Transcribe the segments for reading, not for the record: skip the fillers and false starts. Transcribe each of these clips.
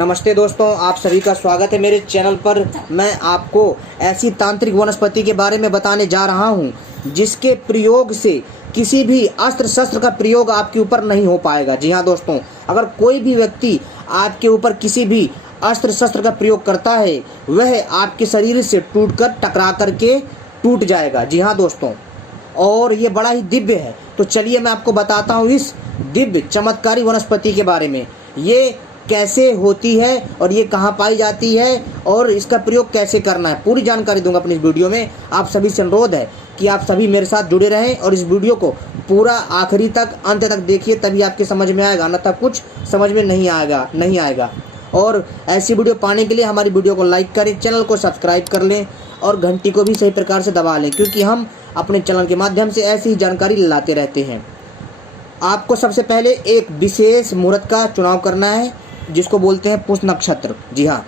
नमस्ते दोस्तों, आप सभी का स्वागत है मेरे चैनल पर। मैं आपको ऐसी तांत्रिक वनस्पति के बारे में बताने जा रहा हूं जिसके प्रयोग से किसी भी अस्त्र शस्त्र का प्रयोग आपके ऊपर नहीं हो पाएगा। जी हाँ दोस्तों, अगर कोई भी व्यक्ति आपके ऊपर किसी भी अस्त्र शस्त्र का प्रयोग करता है वह आपके शरीर से टूटकर टकरा करके टूट जाएगा। जी हाँ दोस्तों, और ये बड़ा ही दिव्य है। तो चलिए मैं आपको बताता हूँ इस दिव्य चमत्कारी वनस्पति के बारे में। ये कैसे होती है और ये कहाँ पाई जाती है और इसका प्रयोग कैसे करना है, पूरी जानकारी दूंगा अपनी इस वीडियो में। आप सभी से अनुरोध है कि आप सभी मेरे साथ जुड़े रहें और इस वीडियो को पूरा आखिरी तक अंत तक देखिए, तभी आपके समझ में आएगा, अन्यथा कुछ समझ में नहीं आएगा। और ऐसी वीडियो पाने के लिए हमारी वीडियो को लाइक करें, चैनल को सब्सक्राइब कर लें और घंटी को भी सही प्रकार से दबा लें, क्योंकि हम अपने चैनल के माध्यम से ऐसी ही जानकारी लाते रहते हैं। आपको सबसे पहले एक विशेष मुहूर्त का चुनाव करना है जिसको बोलते हैं पुष्य नक्षत्र। जी हाँ,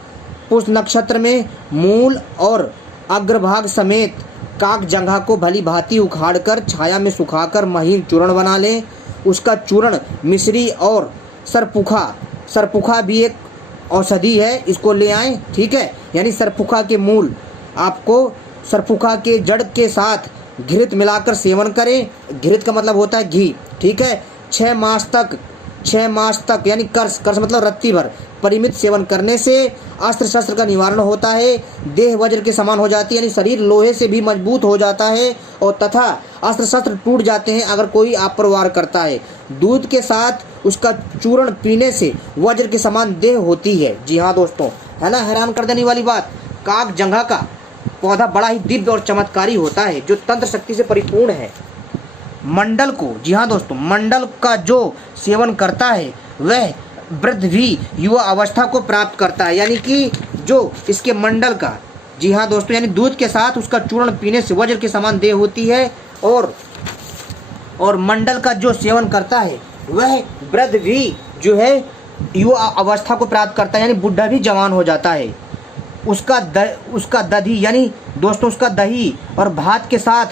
पुष्य नक्षत्र में मूल और अग्रभाग समेत काक जंघा को भली भांति उखाड़कर छाया में सुखाकर महीन चूर्ण बना लें। उसका चूर्ण मिश्री और सरपुखा भी एक औषधि है, इसको ले आएं। ठीक है, यानी सरपुखा के मूल, आपको सरपुखा के जड़ के साथ घृत मिलाकर सेवन करें। घृत का मतलब होता है घी। ठीक है, 6 मास तक यानी कर्ष मतलब रत्ती भर परिमित सेवन करने से अस्त्र शस्त्र का निवारण होता है। देह वज्र के समान हो जाती है, यानी शरीर लोहे से भी मजबूत हो जाता है और तथा अस्त्र शस्त्र टूट जाते हैं अगर कोई आप पर वार करता है। दूध के साथ उसका चूर्ण पीने से वज्र के समान देह होती है। जी हाँ दोस्तों, है ना हैरान कर देने वाली बात। काक जंघा का पौधा बड़ा ही दिव्य और चमत्कारी होता है जो तंत्र शक्ति से परिपूर्ण है। मंडल को, जी हाँ दोस्तों, मंडल का जो सेवन करता है वह वृद्ध भी युवा अवस्था को प्राप्त करता है, यानी कि जो इसके मंडल का, जी हाँ दोस्तों, यानी दूध के साथ उसका चूर्ण पीने से वज्र के समान देह होती है और मंडल का जो सेवन करता है वह वृद्ध भी जो है युवा अवस्था को प्राप्त करता है, यानी बुढ़ा भी जवान हो जाता है। उसका दही, यानी दोस्तों उसका दही और भात के साथ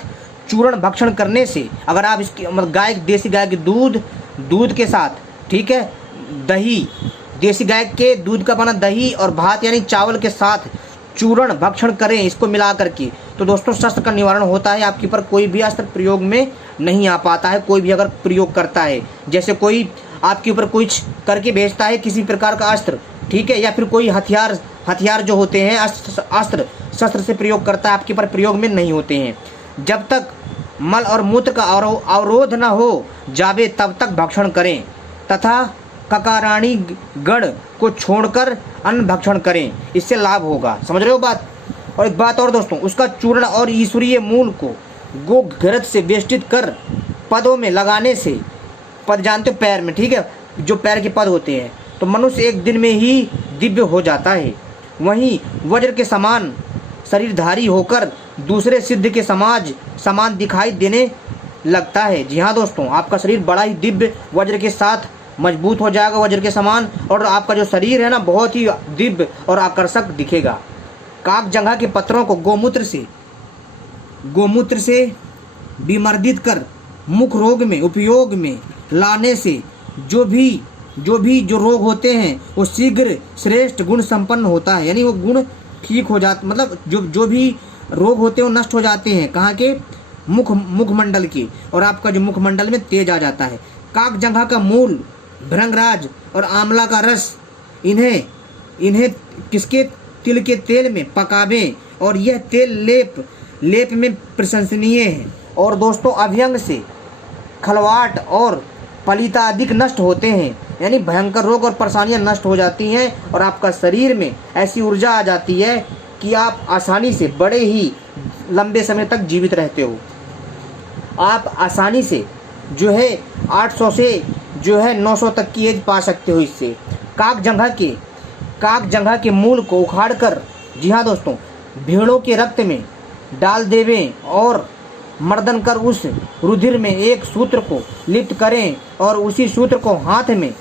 चूर्ण भक्षण करने से, अगर आप इसकी मतलब देसी गाय के दूध के साथ, ठीक है, दही, देसी गाय के दूध का बना दही और भात यानी चावल के साथ चूर्ण भक्षण करें इसको मिला करके, तो दोस्तों शस्त्र का निवारण होता है। आपके ऊपर कोई भी अस्त्र प्रयोग में नहीं आ पाता है, कोई भी अगर प्रयोग करता है। जैसे कोई आपके ऊपर कुछ करके भेजता है किसी प्रकार का अस्त्र, ठीक है, या फिर कोई हथियार जो होते हैं अस्त्र शस्त्र से प्रयोग करता है, आपके ऊपर प्रयोग में नहीं होते हैं। जब तक मल और मूत्र का अवरोध न हो जावे तब तक भक्षण करें तथा ककाराणी गण को छोड़कर अन्न भक्षण करें, इससे लाभ होगा। समझ रहे हो बात। और एक बात और दोस्तों, उसका चूर्ण और ईश्वरीय मूल को गो घृत से वेष्टित कर पदों में लगाने से, पद जानते हो पैर में, ठीक है, जो पैर के पद होते हैं, तो मनुष्य एक दिन में ही दिव्य हो जाता है। वहीं वज्र के समान शरीरधारी होकर दूसरे सिद्ध के समान दिखाई देने लगता है। जी हाँ दोस्तों, आपका शरीर बड़ा ही दिव्य वज्र के साथ मजबूत हो जाएगा, वज्र के समान, और आपका जो शरीर है ना बहुत ही दिव्य और आकर्षक दिखेगा। काक जंघा के पत्रों को गोमूत्र से विमर्दित कर मुख रोग में उपयोग में लाने से जो रोग होते हैं वो शीघ्र श्रेष्ठ गुण संपन्न होता है, यानी वो गुण ठीक हो जाते, मतलब जो भी रोग होते हैं वो नष्ट हो जाते हैं। कहाँ के? मुखमंडल के, और आपका जो मुखमंडल में तेज आ जाता है। काक जंघा का मूल, भृंगराज और आंवला का रस, इन्हें किसके तिल के तेल में पकावें और यह तेल लेप में प्रशंसनीय है। और दोस्तों अभ्यंग से खलवाट और पलिता अधिक नष्ट होते हैं, यानी भयंकर रोग और परेशानियां नष्ट हो जाती हैं और आपका शरीर में ऐसी ऊर्जा आ जाती है कि आप आसानी से बड़े ही लंबे समय तक जीवित रहते हो। आप आसानी से जो है 800 से जो है 900 तक की एज पा सकते हो इससे। काक जंघा के मूल को उखाड़कर, जी हाँ दोस्तों, भेड़ों के रक्त में डाल देवें और मर्दन कर उस रुधिर में एक सूत्र को लिप्त करें और उसी सूत्र को हाथ में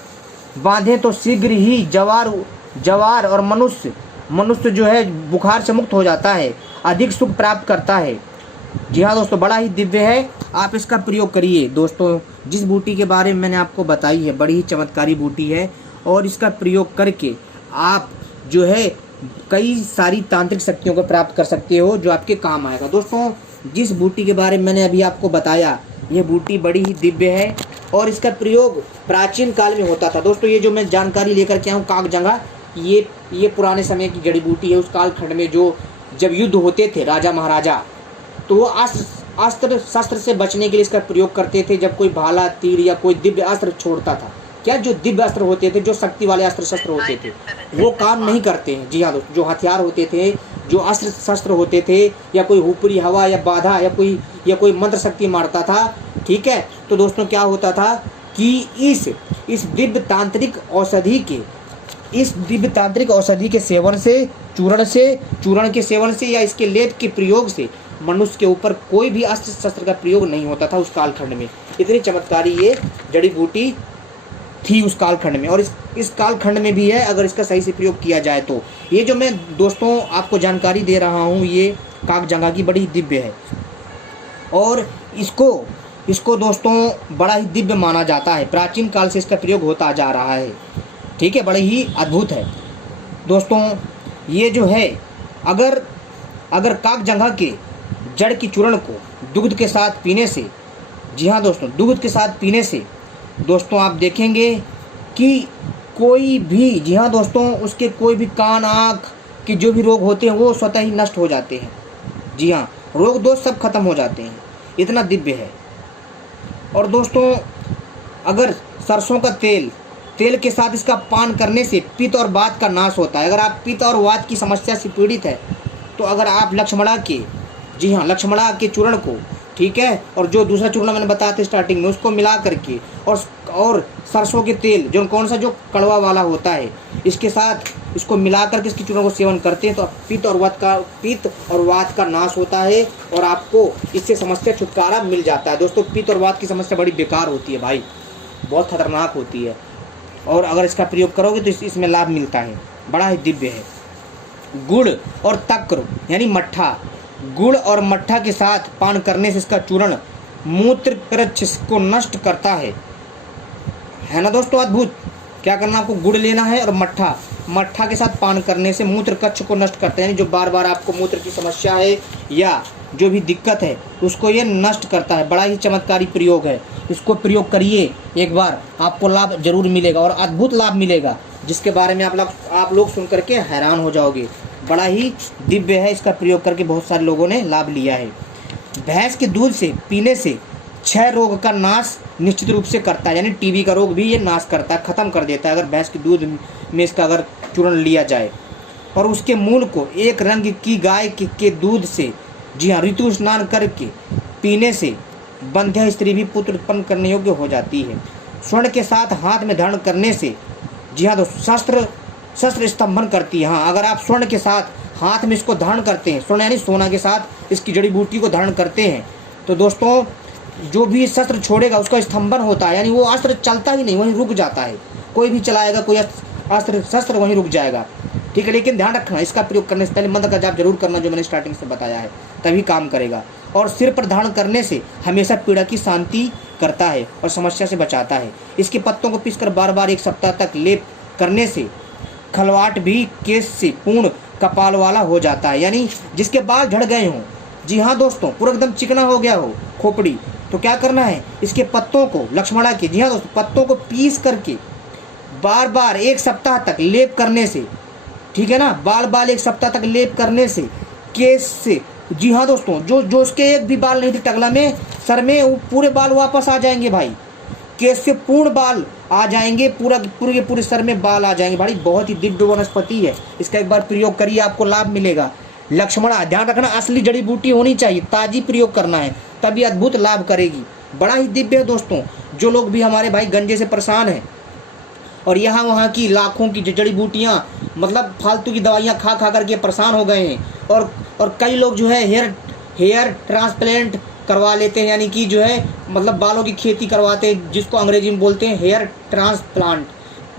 बांधें तो शीघ्र ही जवार और मनुष्य जो है बुखार से मुक्त हो जाता है, अधिक सुख प्राप्त करता है। जी हाँ दोस्तों, बड़ा ही दिव्य है, आप इसका प्रयोग करिए। दोस्तों जिस बूटी के बारे में मैंने आपको बताई है बड़ी ही चमत्कारी बूटी है और इसका प्रयोग करके आप जो है कई सारी तांत्रिक शक्तियों को प्राप्त कर सकते हो जो आपके काम आएगा। दोस्तों, जिस बूटी के बारे में मैंने अभी आपको बताया, यह बूटी बड़ी ही दिव्य है और इसका प्रयोग प्राचीन काल में होता था। दोस्तों, ये जो मैं जानकारी लेकर के आया हूँ कागजंगा, ये पुराने समय की जड़ी बूटी है। उस कालखंड में जब युद्ध होते थे राजा महाराजा, तो वो अस्त्र शस्त्र से बचने के लिए इसका प्रयोग करते थे। जब कोई भाला, तीर या कोई दिव्य अस्त्र छोड़ता था, क्या जो दिव्य अस्त्र होते थे, जो शक्ति वाले अस्त्र शस्त्र होते थे, वो काम नहीं करते हैं। जी हाँ दोस्तों, जो हथियार होते थे, जो अस्त्र शस्त्र होते थे, या कोई ऊपरी हवा या बाधा या कोई मंत्र शक्ति मारता था, ठीक है। तो दोस्तों क्या होता था कि इस दिव्य तांत्रिक औषधि के सेवन से, चूर्ण के सेवन से या इसके लेप के प्रयोग से मनुष्य के ऊपर कोई भी अस्त्र शस्त्र का प्रयोग नहीं होता था उस कालखंड में। इतनी चमत्कारी ये जड़ी बूटी थी उस कालखंड में, और इस कालखंड में भी है अगर इसका सही से प्रयोग किया जाए तो। ये जो मैं दोस्तों आपको जानकारी दे रहा हूँ, ये कागजंगा की बड़ी दिव्य है और इसको दोस्तों बड़ा ही दिव्य माना जाता है। प्राचीन काल से इसका प्रयोग होता जा रहा है, ठीक है, बड़े ही अद्भुत है। दोस्तों, ये जो है अगर कागजंगा के जड़ की चूर्ण को दूध के साथ पीने से, जी हाँ दोस्तों, दूध के साथ पीने से दोस्तों आप देखेंगे कि कोई भी, जी हाँ दोस्तों, उसके कोई भी कान, आँख के जो भी रोग होते हैं वो स्वतः ही नष्ट हो जाते हैं। जी हाँ, रोग दोष सब खत्म हो जाते हैं, इतना दिव्य है। और दोस्तों, अगर सरसों का तेल के साथ इसका पान करने से पित्त और वात का नाश होता है। अगर आप पित्त और वात की समस्या से पीड़ित है तो अगर आप लक्ष्मणा के चूर्ण को, ठीक है, और जो दूसरा चूर्ण मैंने बताया था स्टार्टिंग में, उसको मिला करके और सरसों के तेल जो कड़वा वाला होता है, इसके साथ इसको मिला करके इसके चूर्ण को सेवन करते हैं तो पित्त और वात का नाश होता है और आपको इससे समस्या छुटकारा मिल जाता है। दोस्तों, पित्त और वात की समस्या बड़ी बेकार होती है भाई, बहुत खतरनाक होती है, और अगर इसका प्रयोग करोगे तो इसमें लाभ मिलता है, बड़ा ही दिव्य है। गुड़ और तक्र यानी मट्ठा, गुड़ और मट्ठा के साथ पान करने से इसका चूर्ण मूत्र कृच्छ को नष्ट करता है ना दोस्तों, अद्भुत। क्या करना, आपको गुड़ लेना है और मट्ठा के साथ पान करने से मूत्र कच्छ को नष्ट करता है, यानी जो बार बार आपको मूत्र की समस्या है या जो भी दिक्कत है उसको ये नष्ट करता है। बड़ा ही चमत्कारी प्रयोग है, इसको प्रयोग करिए एक बार, आपको लाभ जरूर मिलेगा और अद्भुत लाभ मिलेगा, जिसके बारे में आप लोग सुन करके हैरान हो जाओगे। बड़ा ही दिव्य है, इसका प्रयोग करके बहुत सारे लोगों ने लाभ लिया है। भैंस के दूध से पीने से क्षय रोग का नाश निश्चित रूप से करता है, यानी टीबी का रोग भी ये नाश करता है, ख़त्म कर देता है अगर भैंस के दूध में इसका अगर चूर्ण लिया जाए। और उसके मूल को एक रंग की गाय के दूध से, जी हाँ, ऋतु स्नान करके पीने से बंध्या स्त्री भी पुत्र उत्पन्न करने योग्य हो जाती है। स्वर्ण के साथ हाथ में धारण करने से, जी हाँ दोस्तों, शस्त्र स्तंभन करती है। हाँ, अगर आप स्वर्ण के साथ हाथ में इसको धारण करते हैं, स्वर्ण यानी सोना के साथ इसकी जड़ी बूटी को धारण करते हैं, तो दोस्तों जो भी शस्त्र छोड़ेगा उसका स्तंभन होता है, यानी वो अस्त्र चलता ही नहीं, वहीं रुक जाता है। कोई भी चलाएगा कोई अस्त्र शस्त्र वहीं रुक जाएगा, ठीक है। लेकिन ध्यान रखना, इसका प्रयोग करने से पहले मंत्र का जाप जरूर करना, जो मैंने स्टार्टिंग से बताया है, तभी काम करेगा। और सिर पर धारण करने से हमेशा पीड़ा की शांति करता है और समस्या से बचाता है। इसके पत्तों को पीसकर बार बार 1 सप्ताह तक लेप करने से खलवाट भी केस से पूर्ण कपाल वाला हो जाता है, यानी जिसके बाल झड़ गए हों, जी हाँ दोस्तों, पूरा एकदम चिकना हो गया हो खोपड़ी, तो क्या करना है, इसके पत्तों को, लक्ष्मणा के, जी हाँ दोस्तों, पत्तों को पीस करके बार बार 1 सप्ताह तक लेप करने से, ठीक है ना, बाल 1 सप्ताह तक लेप करने से केस से, जी हाँ दोस्तों, जो उसके एक भी बाल नहीं थे टकला में, सर में, वो पूरे बाल वापस आ जाएंगे भाई, केस से पूर्ण बाल आ जाएंगे, पूरे सर में बाल आ जाएंगे भाई। बहुत ही दिव्य वनस्पति है, इसका एक बार प्रयोग करिए, आपको लाभ मिलेगा। लक्ष्मणा, ध्यान रखना, असली जड़ी बूटी होनी चाहिए, ताजी प्रयोग करना है, तभी अद्भुत लाभ करेगी। बड़ा ही दिव्य है दोस्तों। जो लोग भी हमारे भाई गंजे से परेशान हैं और यहाँ वहाँ की लाखों की जड़ी बूटियाँ, मतलब फालतू की दवाइयाँ खा करके परेशान हो गए हैं, और कई लोग जो है हेयर ट्रांसप्लांट करवा लेते हैं, यानी कि जो है मतलब बालों की खेती करवाते हैं, जिसको अंग्रेजी में बोलते हैं हेयर ट्रांसप्लांट,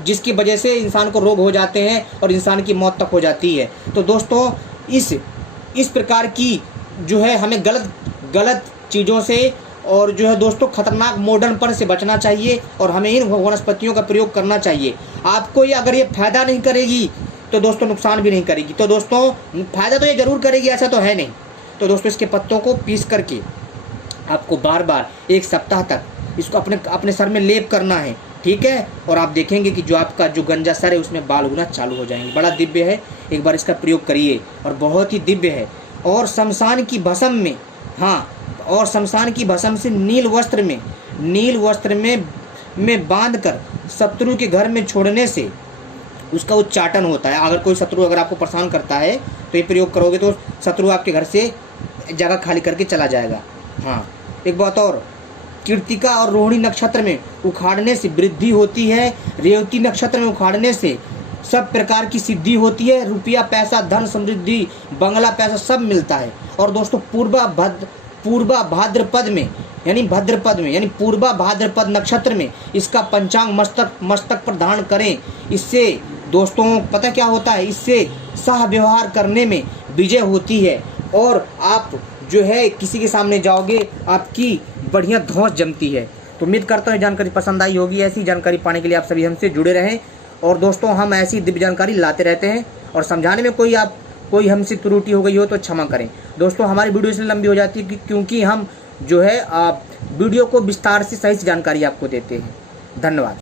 जिसकी वजह से इंसान को रोग हो जाते हैं और इंसान की मौत तक हो जाती है। तो दोस्तों, इस प्रकार की जो है हमें गलत चीज़ों से और जो है दोस्तों खतरनाक मॉडर्नपन से बचना चाहिए और हमें इन वनस्पतियों का प्रयोग करना चाहिए। आपको ये अगर ये फायदा नहीं करेगी तो दोस्तों नुकसान भी नहीं करेगी। तो दोस्तों फायदा तो ये जरूर करेगी, ऐसा तो है नहीं। तो दोस्तों इसके पत्तों को पीस करके आपको बार बार 1 सप्ताह तक इसको अपने सर में लेप करना है, ठीक है। और आप देखेंगे कि जो आपका जो गंजा सर है उसमें बाल उगना चालू हो जाएंगे। बड़ा दिव्य है, एक बार इसका प्रयोग करिए और बहुत ही दिव्य है। और शमशान की भस्म में, हाँ, और शमशान की भस्म से नील वस्त्र में बांध कर शत्रु के घर में छोड़ने से उसका उच्चाटन होता है। अगर कोई शत्रु अगर आपको परेशान करता है तो ये प्रयोग करोगे तो शत्रु आपके घर से जगह खाली करके चला जाएगा। हाँ, एक बात और, कृतिका और रोहिणी नक्षत्र में उखाड़ने से वृद्धि होती है। रेवती नक्षत्र में उखाड़ने से सब प्रकार की सिद्धि होती है। रुपया, पैसा, धन, समृद्धि, बंगला, पैसा सब मिलता है। और दोस्तों पूर्वा भाद्रपद में यानी पूर्वा भाद्रपद नक्षत्र में इसका पंचांग मस्तक पर धारण करें। इससे दोस्तों पता क्या होता है, इससे सह व्यवहार करने में विजय होती है और आप जो है किसी के सामने जाओगे आपकी बढ़िया धौंस जमती है। तो उम्मीद करता हूँ जानकारी पसंद आई होगी। ऐसी जानकारी पाने के लिए आप सभी हमसे जुड़े रहें। और दोस्तों हम ऐसी दिव्य जानकारी लाते रहते हैं और समझाने में कोई हमसे त्रुटि हो गई हो तो क्षमा करें। दोस्तों हमारी वीडियो इसलिए लंबी हो जाती है क्योंकि हम जो है वीडियो को विस्तार से सही जानकारी आपको देते हैं। धन्यवाद।